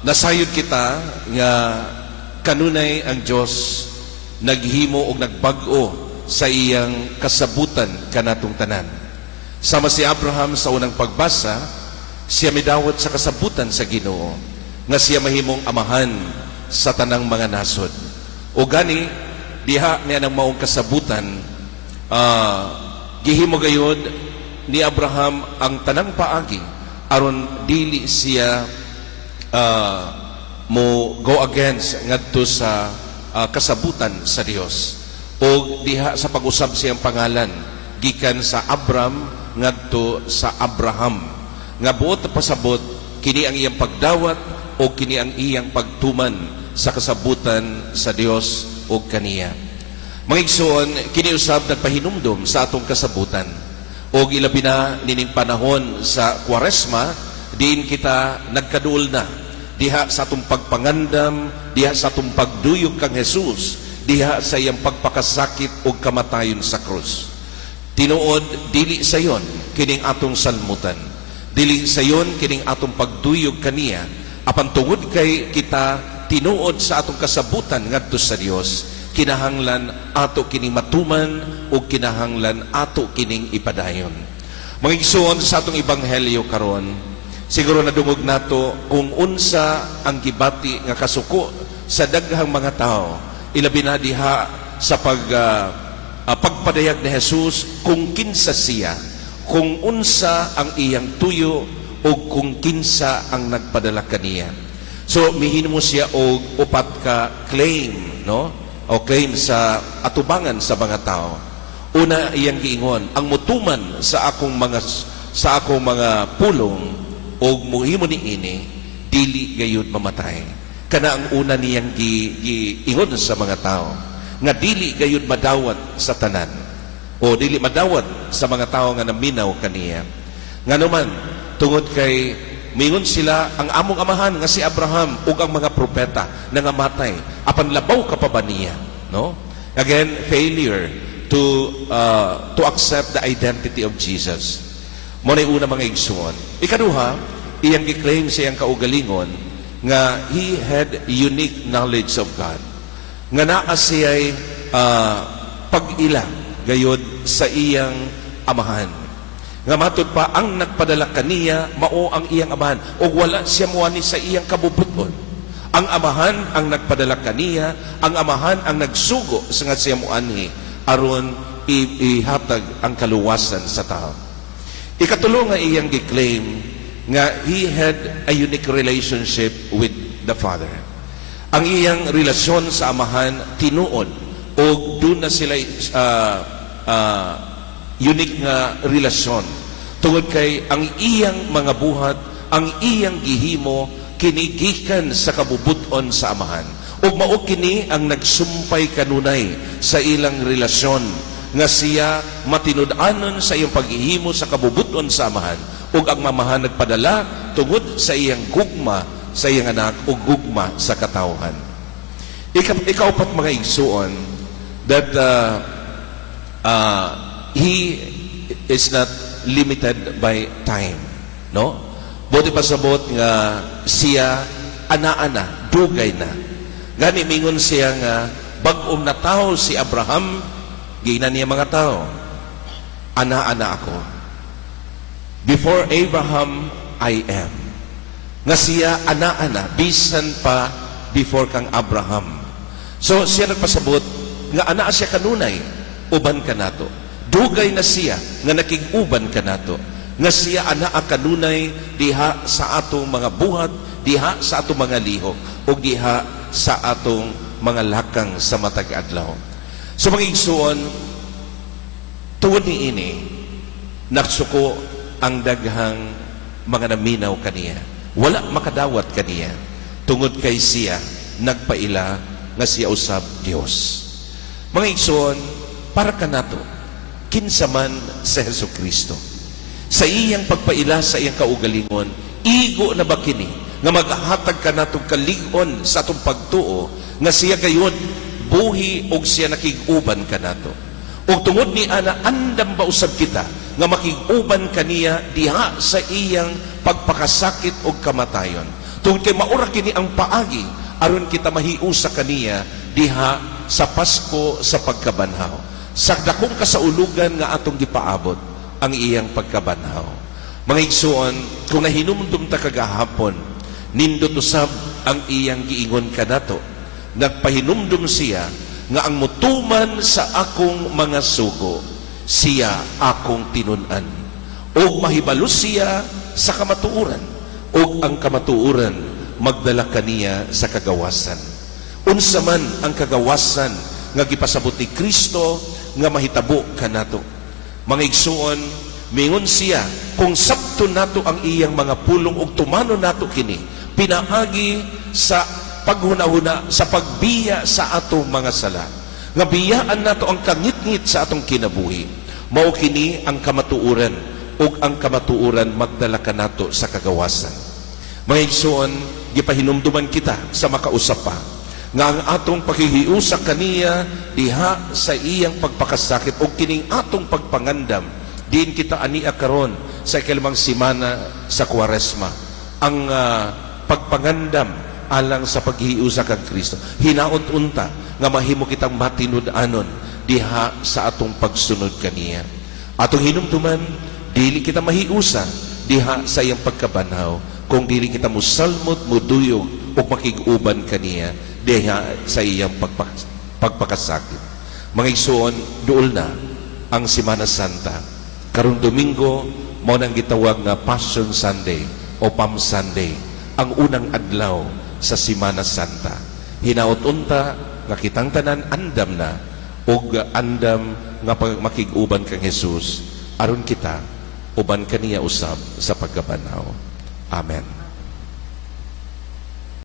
nasayod kita nga kanunay ang Dios naghimo og nagbag-o sa iyang kasabutan kanatong tanan. Sama si Abraham sa unang pagbasa, siya midawat sa kasabutan sa Ginoo nga siya mahimong amahan sa tanang mga nasod. O gani diha niya nang maong kasabutan, gihimo gayud ni Abraham ang tanang paagi aron dili siya mo go against ngadto sa kasabutan sa Dios, o diha sa pag-usab siyang pangalan gikan sa Abram ngadto sa Abraham, nga buot na pasabot kini ang iyang pagdawat o kini ang iyang pagtuman sa kasabutan sa Dios o kaniya. Mga igsoon, kini usab nagpahinumdom sa atong kasabutan, o ilabi na nining panahon sa Kwaresma, diin kita nagkaduol na diha sa atong pagpangandam, diha sa atong pagduyog kang Jesus, diha sa iyang pagpakasakit o kamatayon sa krus. Tinuod, dili sayon kining atong salmutan, dili sayon kining atong pagduyog kaniya, apan tungod kay kita tinuod sa atong kasabutan ngadto sa Dios, kinahanglan ato kining matuman o kinahanglan ato kining ipadayon. Mga igsoon sa atong ebanghelyo karon, siguro nadungog nato kung unsa ang gibati nga kasuko sa daghang mga tao, ilabi na diha sa pagpadayag ni Jesus kung kinsa siya, kung unsa ang iyang tuyo o kung kinsa ang nagpadala kaniya. So mihinmo siya og upat ka claim, no? O claim sa atubangan sa mga tao. Una, iyang giingon, ang mutuman sa akong mga pulong o muhimo ni ini dili gayud mamatay. Kana ang una niyang giingon sa mga tao, nga dili gayud madawat sa tanan o dili madawat sa mga tao nga naminaw kaniya. Nga naman tungod kay mingon sila ang among amahan nga si Abraham ug ang mga propeta nangamatay apan labaw ka pa ba niya, no? Again, failure to accept the identity of Jesus. Mo na una mga igsoon. Ikaduha, iyang gi-claim sa iyang kaugalingon nga he had unique knowledge of God, nga naa siya'y pag-ila gayod sa iyang amahan, nga matud pa ang nagpadala kaniya mao ang iyang amahan, o wala siya muani sa iyang kabubuton. Ang amahan ang nagpadala kaniya, ang amahan ang nagsugo sa nga siya muani aron ihatag ang kaluwasan sa tao. Ikatulo nga iyang gi-claim nga he had a unique relationship with the Father. Ang iyang relasyon sa amahan tinuod o doon na sila unique nga relasyon tungod kay ang iyang mga buhat, ang iyang gihimo kinigikan sa kabubuton sa amahan, ug mao kini ang nagsumpay kanunay sa ilang relasyon nga siya matinud-anon sa iyang paghihimo sa kabubuton sa amahan, ug ang mamahan nagpadala tungod sa iyang gugma sa iyang anak o gugma sa katawhan. Ikaupat mga igsuon, that he is not limited by time, no? Buti pasabot nga siya ana-ana, dugay na. Gani mingon siya nga bag-om na tao si Abraham, gina niya mga tao, ana-ana ako. Before Abraham, I am. Nga siya ana-ana, bisan pa before kang Abraham. So siya nagpasabot nga ana siya kanunay, uban ka nato. Dugay na siya nga nakig-uban ka nato. Nga siya ana kanunay diha sa atong mga buhat, diha sa atong mga lihok, o diha sa atong mga lakang sa matag adlaw. So mga igsuon, tuod ni ini, nagsuko ang daghang mga naminaw kaniya. Wala makadawat kaniya. Tungod kay siya, nagpaila nga siya usab Dios. Mga igsoon, para ka nato, kinsa man sa Jesucristo. Sa iyang pagpaila, sa iyang kaugalingon, igo na ba kini, nga maghatag ka natong kalig-on sa atong pagtuo, nga siya gayon, buhi o siya nakig-uban ka nato. O tungod ni ana, andam ba usab kita, nga makig-uban kaniya diha sa iyang pagpakasakit o kamatayon. Tungod kay maura kini ang paagi aron kita mahiusa kaniya diha sa Pasko sa pagkabanhaw. Sa dakong kasaulugan nga atong gipaabot ang iyang pagkabanhaw. Mga igsuon, kung nahinumdum ta kagahapon, nindot usab ang iyang giingon kanato. Nagpahinumdum siya nga ang mutuman sa akong mga sugo, siya akong tinunan. O mahibalo siya sa kamatuuran, o ang kamatuuran magdala kaniya sa kagawasan. Unsa man ang kagawasan nga gipasabot ni Kristo nga mahitabo kanato. Mga igsuon, mingon siya kung sabto nato ang iyang mga pulong ug tumano nato kini pinaagi sa paghunahuna sa pagbiya sa atong mga sala. Nga biyaan nato ang kangit-ngit sa atong kinabuhi. Mao kini ang kamatuuran ug ang kamatuuran magdala kanato sa kagawasan. Mga igsuon, gipahinumduman kita sa makausap pa nga ang atong paghihiusa kaniya diha sa iyang pagpakasakit o kining atong pagpangandam diin kita ania karon sa ikalimang simana sa Kwaresma ang pagpangandam alang sa paghihiusa kang Kristo. Hinaot unta nga mahimo kitang matinud-anon diha sa atong pagsunod kaniya. Atong hinumduman, dili kita mahiusa diha sa iyang pagkabanhaw kung dili kita musalmot, muduyog o makig-uban kaniya diha sa iyang pagpakasakit. Mga igsuon, duol na ang Semana Santa. Karong Domingo, mao nang gitawag nga Passion Sunday o Palm Sunday, ang unang adlaw sa Semana Santa. Hinaot unta nga kitang tanan andam na ug andam nga makig-uban kang Jesus aron kita uban kaniya usab sa pagkabanhaw. Amen.